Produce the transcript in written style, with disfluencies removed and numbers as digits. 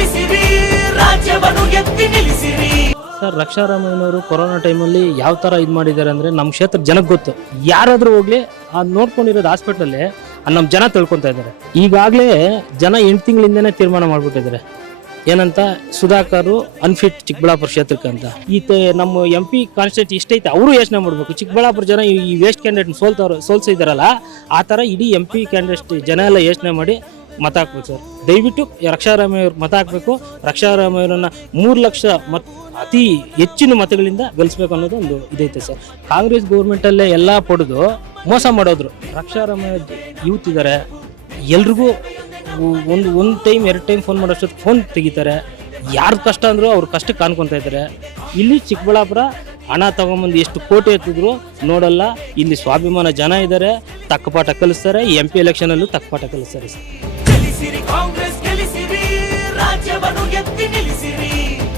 ಗೆಲ್ಲಿಸಿರಿ, ರಾಜ್ಯವನ್ನು ಎತ್ತಿ ನಿಲ್ಲಿಸಿರಿ. Sir, ರಕ್ಷಾರಾಮಯ್ಯನವರು corona ಟೈಮಲ್ಲಿ ಯಾವ ಥರ ಇದು ಮಾಡಿದ್ದಾರೆ ಅಂದರೆ ನಮ್ಮ ಕ್ಷೇತ್ರ ಜನಕ್ಕೆ ಗೊತ್ತು. ಯಾರಾದರೂ ಹೋಗ್ಲಿ ನೋಡ್ಕೊಂಡಿರೋದು ಹಾಸ್ಪಿಟ್ಲಲ್ಲಿ ನಮ್ಮ ಜನ ತಿಳ್ಕೊತಾ ಇದ್ದಾರೆ. ಈಗಾಗಲೇ ಜನ 8 ತಿಂಗಳಿಂದನೇ ತೀರ್ಮಾನ ಮಾಡಿಬಿಟ್ಟಿದ್ದಾರೆ. ಏನಂತ, ಸುಧಾಕರ್ ಅನ್ಫಿಟ್ ಚಿಕ್ಕಬಳ್ಳಾಪುರ ಕ್ಷೇತ್ರಕ್ಕೆ ಅಂತ. ನಮ್ಮ MP ಕಾನ್ಸ್ಟಿಟ್ಯೂಟ್ ಇಷ್ಟೈತೆ, ಅವರು ಯೋಚನೆ ಮಾಡಬೇಕು. ಚಿಕ್ಕಬಳ್ಳಾಪುರ ಜನ ಈ ವೇಸ್ಟ್ ಕ್ಯಾಂಡಿಡೇಟ್ ಸೋಲ್ಸಿದಾರಲ್ಲ, ಆ ಥರ ಇಡೀ MP ಕ್ಯಾಂಡಿಡೇಟ್ ಜನ ಎಲ್ಲ ಯೋಚನೆ ಮಾಡಿ ಮತ ಹಾಕ್ಬೇಕು ಸರ್. ದಯವಿಟ್ಟು ರಕ್ಷಾರಾಮಯ್ಯ ಅವ್ರಿಗೆ ಮತ ಹಾಕಬೇಕು. ರಕ್ಷಾರಾಮಯ್ಯವ್ರನ್ನ 3 ಲಕ್ಷ ಅತಿ ಹೆಚ್ಚಿನ ಮತಗಳಿಂದ ಗೆಲ್ಲಿಸ್ಬೇಕು ಅನ್ನೋದು ಒಂದು ಇದೈತೆ ಸರ್. ಕಾಂಗ್ರೆಸ್ ಗೌರ್ಮೆಂಟಲ್ಲೇ ಎಲ್ಲ ಪಡೆದು ಮೋಸ ಮಾಡೋದ್ರು. ರಕ್ಷಾರಾಮಯ್ಯ ಯೂತ್ ಇದ್ದಾರೆ, ಎಲ್ರಿಗೂ ಒಂದು ಟೈಮ್ 2 ಟೈಮ್ ಫೋನ್ ಮಾಡೋಷ್ಟೊತ್ತು ಫೋನ್ ತೆಗಿತಾರೆ. ಯಾರು ಕಷ್ಟ ಅಂದರೂ ಅವ್ರ ಕಷ್ಟಕ್ಕೆ ಕಾಣ್ಕೊತಾ ಇದ್ದಾರೆ. ಇಲ್ಲಿ ಚಿಕ್ಕಬಳ್ಳಾಪುರ ಹಣ ತಗೊಂಬಂದು ಎಷ್ಟು ಕೋಟಿ ಎತ್ತಿದ್ರು ನೋಡಲ್ಲ. ಇಲ್ಲಿ ಸ್ವಾಭಿಮಾನ ಜನ ಇದ್ದಾರೆ, ತಕ್ಕ ಪಾಠ ಕಲಿಸ್ತಾರೆ. MP ಎಲೆಕ್ಷನಲ್ಲೂ ತಕ್ಕ ಪಾಠ ಕಲಿಸ್ತಾರೆ ಸರ್. ಗೆಲ್ಲಿಸಿರಿ ಕಾಂಗ್ರೆಸ್, ಗೆಲ್ಲಿಸಿರಿ, ರಾಜ್ಯವನ್ನು ಎತ್ತಿ ನಿಲ್ಲಿಸಿರಿ.